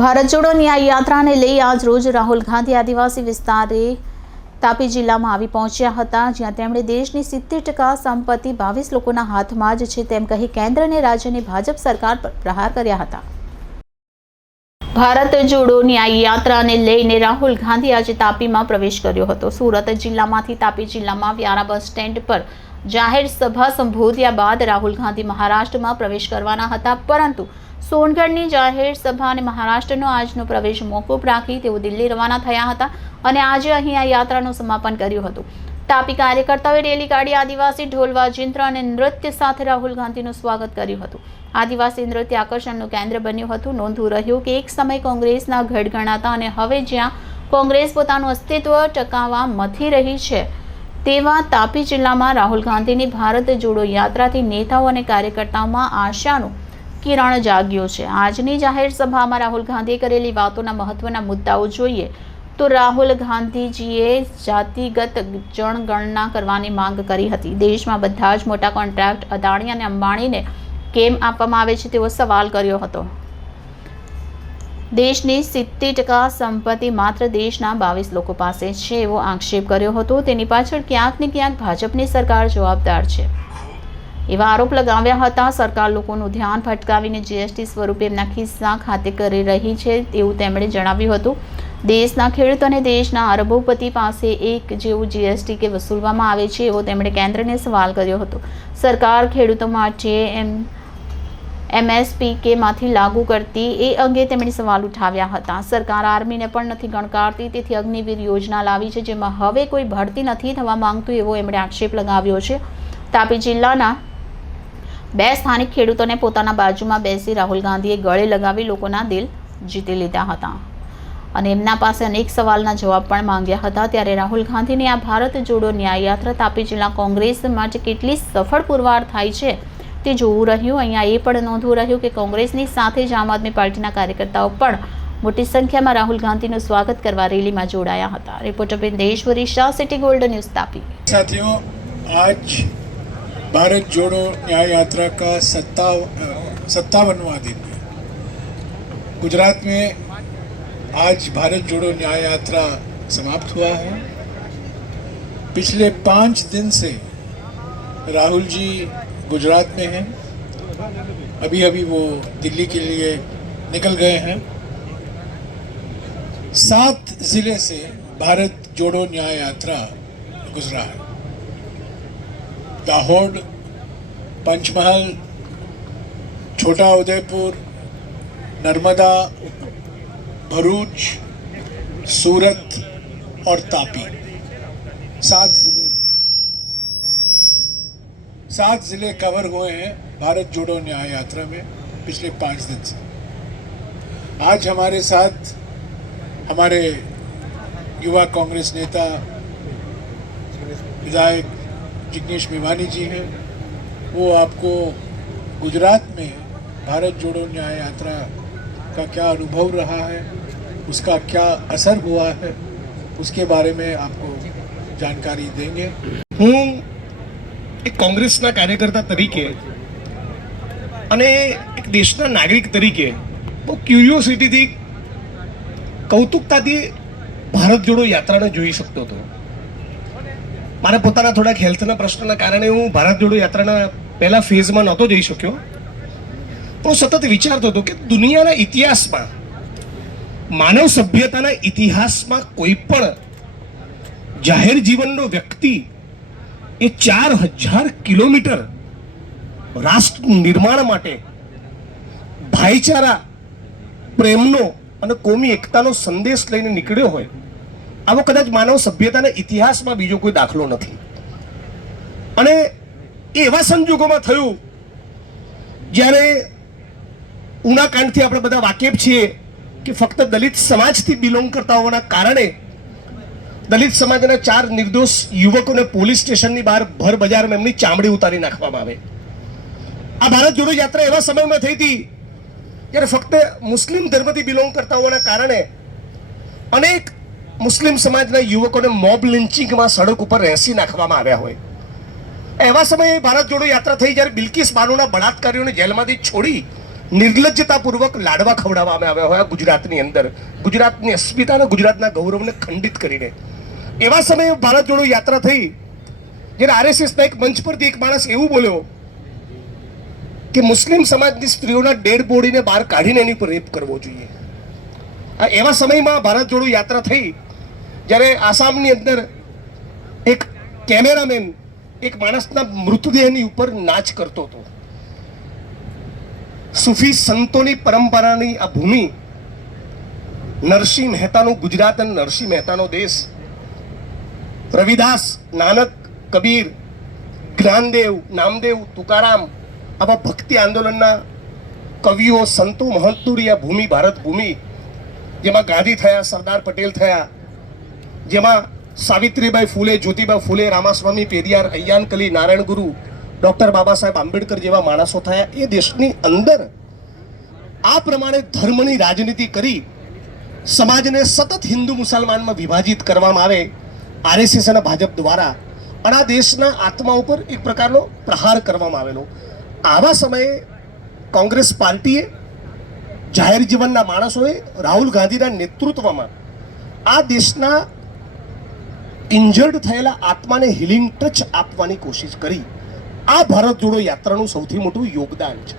ભારત જોડો ન્યાય યાત્રાને લઈ આજ રોજ રાહુલ ગાંધી આદિવાસી વિસ્તારે તાપી જિલ્લામાં આવી પહોંચ્યા હતા, જ્યાં તેમણે દેશની 70% સંપત્તિ 22 લોકોના હાથમાં જ છે તેમ કહી કેન્દ્ર અને રાજ્યની ભાજપ સરકાર પર પ્રહાર કર્યા હતા। ભારત જોડો ન્યાય યાત્રાને લઈને રાહુલ ગાંધી આજે તાપીમાં પ્રવેશ કર્યો હતો। સુરત જિલ્લામાંથી તાપી જિલ્લામાં વ્યારા બસ સ્ટેન્ડ પર જાહેર સભા સંબોધ્યા બાદ રાહુલ ગાંધી મહારાષ્ટ્રમાં પ્રવેશ કરવાના હતા, પરંતુ સોનગઢની જાહેર સભા અને મહારાષ્ટ્રનો આજનો પ્રવેશ મોકૂફ રાખી તેઓ દિલ્હી રવાના થયા હતા અને આજે અહીં આ યાત્રાનું સમાપન કર્યું હતું। તાપી કાર્યકર્તાઓએ રેલી કાઢી આદિવાસી ઢોલ વાજિંત્ર અને નૃત્ય સાથે રાહુલ ગાંધીનું સ્વાગત કર્યું હતું। આદિવાસી નૃત્ય આકર્ષણનું કેન્દ્ર બન્યું હતું। નોંધવું રહ્યું કે એક સમય કોંગ્રેસના ગઢ ગણાતા અને હવે જ્યાં કોંગ્રેસ પોતાનું અસ્તિત્વ ટકાવવા મથી રહી છે, તેવા તાપી જિલ્લામાં રાહુલ ગાંધીની ભારત જોડો યાત્રાથી નેતાઓ અને કાર્યકર્તાઓમાં આશાનું કિરણ જાગ્યો છે। આજની જાહેર સભામાં રાહુલ ગાંધીએ કરેલી વાતોના મહત્વના મુદ્દાઓ જોઈએ તો રાહુલ ગાંધીજીએ જાતિગત જનગણના કરવાની માંગ કરી હતી। દેશમાં બધા જ મોટા કોન્ટ્રાક્ટ અદાણી અને અંબાણીને કેમ આપવામાં આવે છે તેવો સવાલ કર્યો હતો। દેશની 70% સંપત્તિ માત્ર દેશના 22 લોકો પાસે છે એવો આક્ષેપ કર્યો હતો। તેની પાછળ ક્યાંક ને ક્યાંક ભાજપની સરકાર જવાબદાર છે એવા આરોપ લગાવ્યા હતા। સરકાર લોકોનું ધ્યાન ભટકાવીને જીએસટી સ્વરૂપે એમના ખિસ્સા ખાતે કરી રહી છે તેવું તેમણે જણાવ્યું હતું। દેશના ખેડૂત અને દેશના અરબોપતિ પાસે એક જેવું જીએસટી કે વસૂલવામાં આવે છે એવો તેમણે કેન્દ્રને સવાલ કર્યો હતો। સરકાર ખેડૂતો માટે MSP કે માંથી લાગુ કરતી એ અંગે તેમણે સવાલ ઉઠાવ્યા હતા। સરકાર આર્મીને પણ નથી ગણકારતી, તેથી અગ્નિવીર યોજના લાવી છે જેમાં હવે કોઈ ભરતી નથી થવા માંગતું એવો એમણે આક્ષેપ લગાવ્યો છે। તાપી જિલ્લાના 2 સ્થાનિક ખેડૂતોને પોતાના બાજુમાં બેસી રાહુલ ગાંધીએ ગળે લગાવી લોકોના દિલ જીતી લીધા હતા અને એમના પાસે અનેક સવાલના જવાબ પણ માંગ્યા હતા। ત્યારે રાહુલ ગાંધીની આ ભારત જોડો ન્યાય યાત્રા તાપી જિલ્લા કોંગ્રેસ માટે કેટલી સફળ પુરવાર થાય છે તે જોવું રહ્યું। અહીંયા એ પણ નોંધવું રહ્યું કે કોંગ્રેસની સાથે જ આમ આદમી પાર્ટીના કાર્યકર્તાઓ પણ મોટી સંખ્યામાં રાહુલ ગાંધીનું સ્વાગત કરવા રેલીમાં જોડાયા હતા। Reporter Bindeshwari Shah, city gold news Tapi. साथियों, आज भारत जोड़ो न्याय यात्रा का 57वां दिन है। गुजरात में आज भारत जोड़ो न्याय यात्रा समाप्त हुआ है। पिछले 5 दिन से राहुल जी गुजरात में हैं। अभी वो दिल्ली के लिए निकल गए हैं। 7 जिले से भारत जोड़ो न्याय यात्रा गुजरा है। दाहोद, पंचमहल, छोटा उदयपुर, नर्मदा, भरूच, सूरत और तापी, 7 जिले कवर हुए हैं भारत जोड़ो न्याय यात्रा में पिछले 5 दिन से। आज हमारे साथ हमारे युवा कांग्रेस नेता विधायक जिग्नेश मेवानी जी हैं। वो आपको गुजरात में भारत जोड़ो न्याय यात्रा का क्या अनुभव रहा है, उसका क्या असर हुआ है, उसके बारे में आपको जानकारी देंगे। હું એક કોંગ્રેસના કાર્યકર્તા તરીકે અને એક દેશના નાગરિક તરીકે બહુ ક્યુરિયોસિટીથી, કૌતુકતાથી ભારત જોડો યાત્રાને જોઈ શકતો હતો। મારા પોતાના થોડાક હેલ્થના પ્રશ્નના કારણે હું ભારત જોડો યાત્રાના પહેલા ફેઝમાં નહોતો જઈ શક્યો। હું સતત વિચારતો હતો કે દુનિયાના ઇતિહાસમાં, માનવ સભ્યતાના ઇતિહાસમાં કોઈ પણ જાહેર જીવનનો વ્યક્તિ એ 4000 કિલોમીટર રાષ્ટ્ર નિર્માણ માટે ભાઈચારા, પ્રેમનો અને કોમી એકતાનો સંદેશ લઈને નીકળ્યો હોય, આવો કદાચ માનવ સભ્યતાના ઇતિહાસમાં બીજો કોઈ દાખલો નથી। અને એવા સંજોગોમાં થયું જ્યારે ઉનાકાંડથી આપણે બધા વાકેફ છીએ કે ફક્ત દલિત સમાજથી બિલોંગ કરતા હોવાના કારણે દલિત સમાજના 4 નિર્દોષ યુવકોને પોલીસ સ્ટેશનની બહાર ભર બજારમાં એમની ચામડી ઉતારી નાખવામાં આવે। આ ભારત જોડો યાત્રા એવા સમયમાં થઈ હતી જ્યારે ફક્ત મુસ્લિમ ધર્મથી બિલોંગ કરતા હોવાના કારણે અનેક મુસ્લિમ સમાજના યુવકોને મોબ લિન્ચિંગમાં સડક ઉપર રેસી નાખવામાં આવ્યા હોય। એવા સમયે ભારત જોડો યાત્રા થઈ જ્યારે બિલ્કિસ બાનોના બળાત્કારીઓને જેલમાંથી છોડી નિર્લજ્જતાપૂર્વક લાડવા ખવડાવવામાં આવ્યા હોય ગુજરાતની અંદર, ગુજરાતની અસ્મિતા અને ગુજરાતના ગૌરવને ખંડિત કરીને. એવા સમયે ભારત જોડો યાત્રા થઈ, જ્યારે આરએસએસના એક મંચ પરથી એક માણસ એવું બોલ્યો કે મુસ્લિમ સમાજની સ્ત્રીઓના ડેડ બોડીને બહાર કાઢીને એની પર રેપ કરવો જોઈએ. આ એવા સમયમાં ભારત જોડો યાત્રા થઈ, જ્યારે આસામની અંદર એક કેમેરામેન એક માણસના મૃતદેહની ઉપર નાચ કરતો હતો. સૂફી સંતોની પરંપરાની આ ભૂમિ, નરસિંહ મહેતાનું ગુજરાત અને નરસિંહ મહેતાનો દેશ, રવિદાસ, નાનક, કબીર, જ્ઞાનદેવ, નામદેવ, તુકારામ આવા ભક્તિ આંદોલનના કવિઓ, સંતો, મહંતોની આ ભૂમિ, ભારત ભૂમિ, જેમાં ગાંધી થયા, સરદાર પટેલ થયા, જેમાં સાવિત્રીબાઈ ફૂલે, જ્યોતિબા ફૂલે, રામાસ્વામી પેરિયાર, અય્યાનકલી, નારાયણ ગુરુ, ડૉક્ટર બાબા સાહેબ આંબેડકર જેવા માણસો થયા. એ દેશની અંદર આ પ્રમાણે ધર્મની રાજનીતિ કરી સમાજને સતત હિન્દુ મુસલમાનમાં વિભાજિત કરવામાં આવે આરએસએસ અને ભાજપ દ્વારા, અને આ દેશના આત્મા ઉપર એક પ્રકારનો પ્રહાર કરવામાં આવેલો. આવા સમયે કોંગ્રેસ પાર્ટીએ, જાહેર જીવનના માણસોએ રાહુલ ગાંધીના નેતૃત્વમાં આ દેશના ઇન્જર્ડ થયેલા આત્માને હિલિંગ ટચ આપવાની કોશિશ કરી. આ ભારત જોડો યાત્રાનું સૌથી મોટું યોગદાન છે.